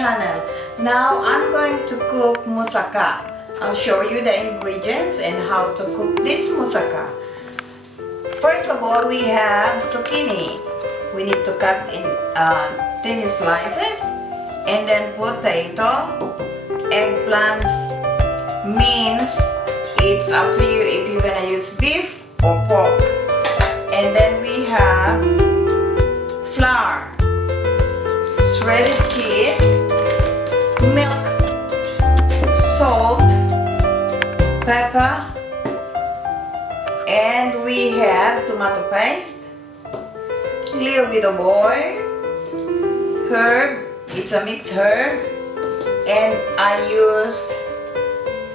channel. Now I'm going to cook moussaka. I'll show you the ingredients and how to cook this moussaka. First of all, we have zucchini. We need to cut in thin slices, and then potato, eggplants, beans. It's up to you if you're gonna use beef or pork. And then we have flour, shredded cheese, milk, salt, pepper, and we have tomato paste, little bit of oil, herb, it's a mixed herb, and I used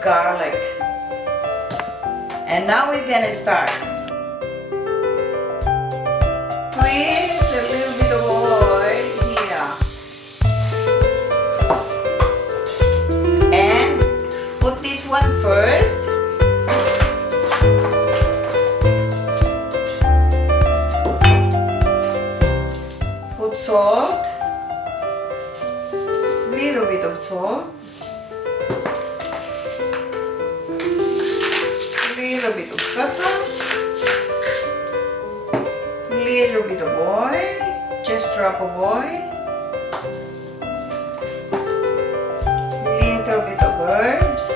garlic. And now we're gonna start. Squeeze a little bit of oil here. And put this one first. Put salt. Little bit of salt. Little bit of pepper, little bit of oil, just drop of oil, little bit of herbs,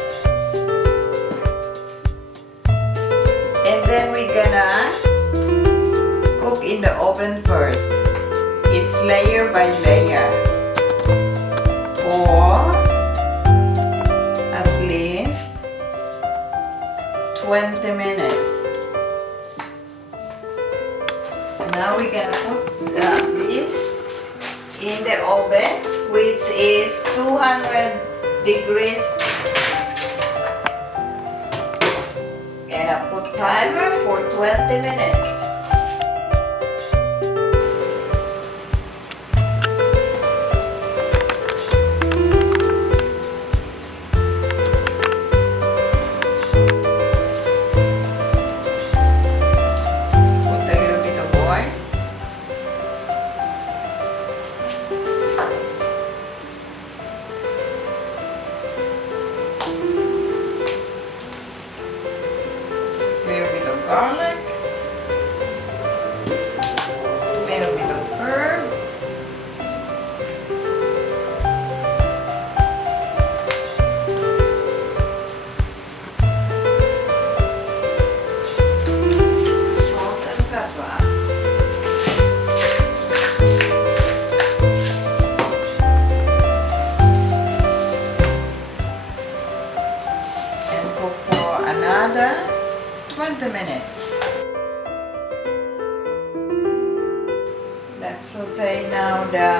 and then we're gonna cook in the oven first. It's layer by layer for at least 20 minutes. Now we're gonna put this in the oven, which is 200 degrees, and I put timer for 20 minutes. Little bit of garlic, little bit of herb, salt and pepper, and cook for another 20 minutes. Let's saute now the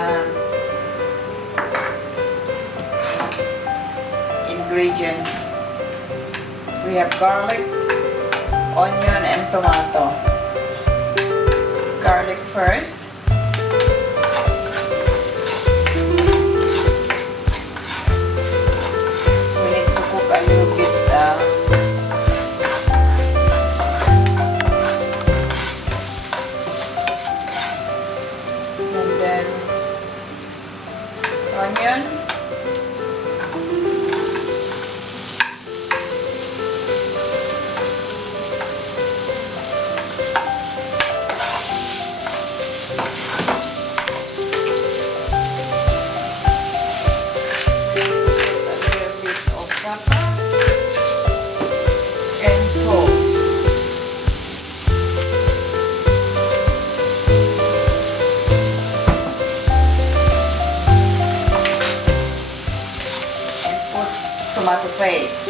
ingredients. We have garlic, onion, and tomato. Garlic first. We need to cook a little bit onion, a little bit of pepper and salt. Tomato paste.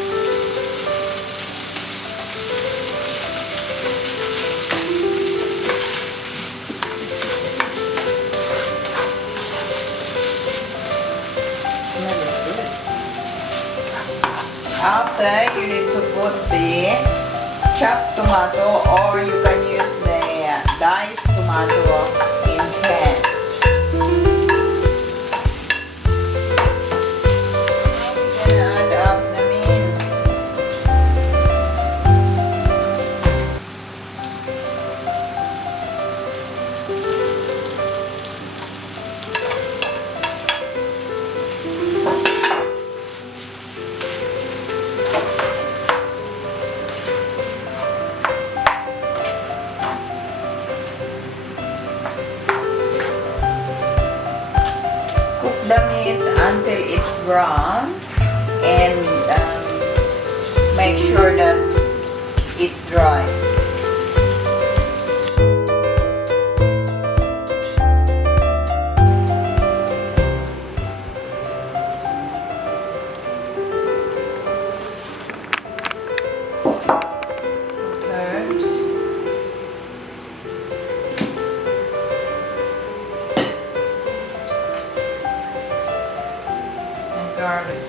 Smell is good. After, you need to put the chopped tomato, or you can use the diced tomato in can. ground and make sure that it's dry. Garlic.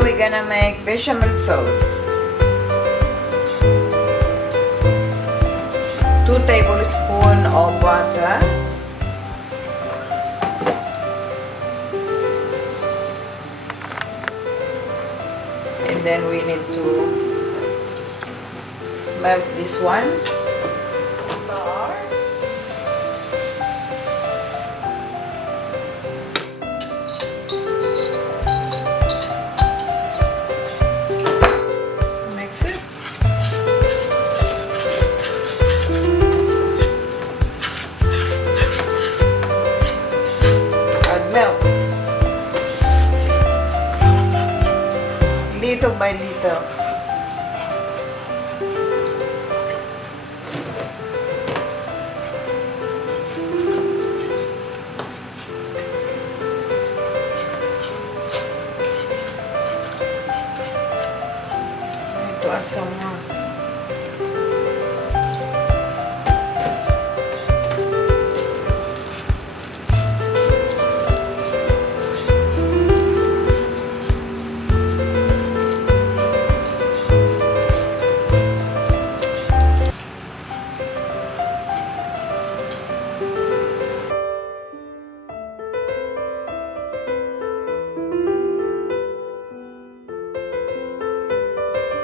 We're gonna make bechamel sauce. 2 tablespoons of butter. And then we need to melt this one. Flour. Mix it. Add milk. Little by little. To add some more.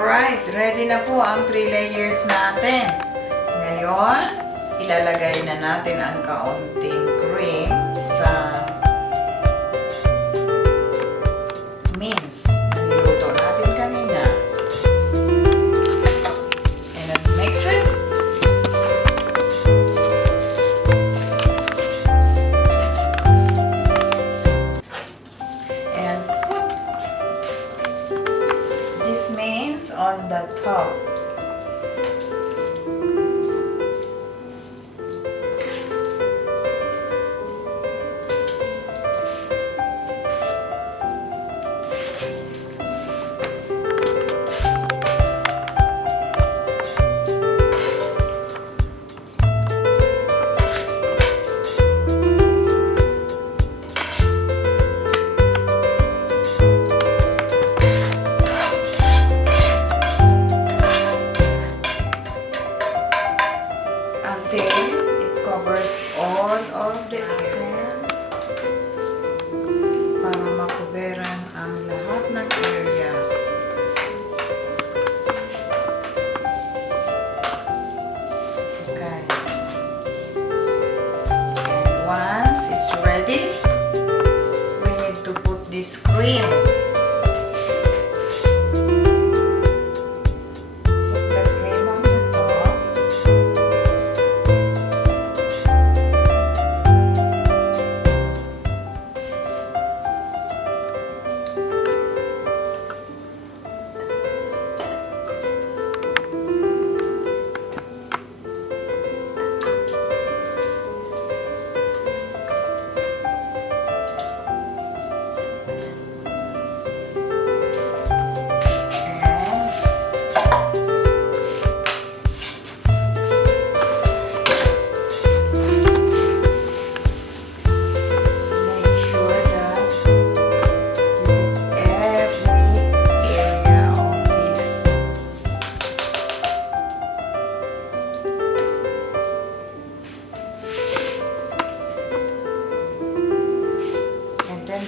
Alright, ready na po ang 3 layers natin. Ngayon, ilalagay na natin ang kaunting cream sa mince na niluto natin kanina. And mix it. And put this mince on the top. It covers all of the item para makuberan ang lahat ng area. Okay. And once it's ready, we need to put this cream.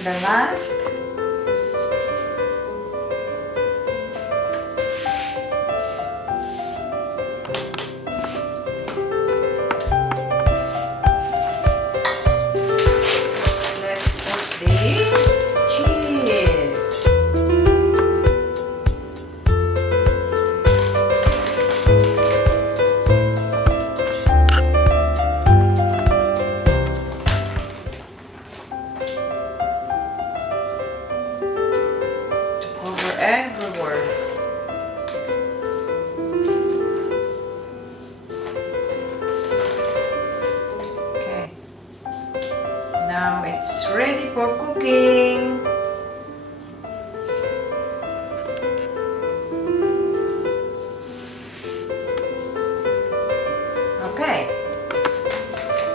The last, let's put the cheese. Now it's ready for cooking. Okay,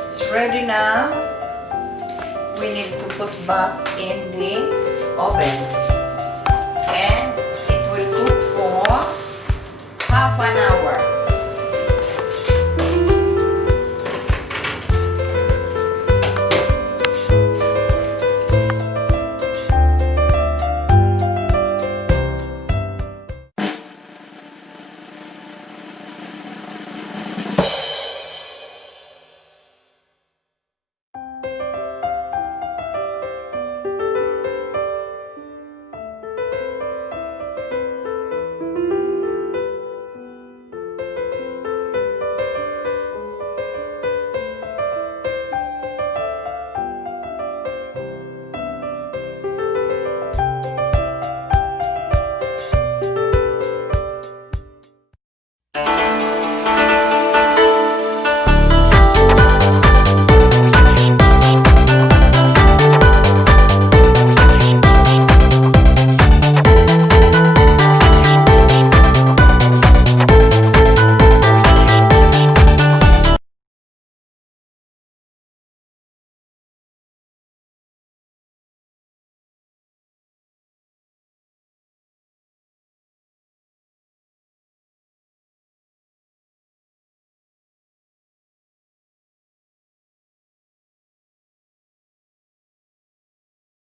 it's ready now. We need to put back in the oven and it will cook for half an hour.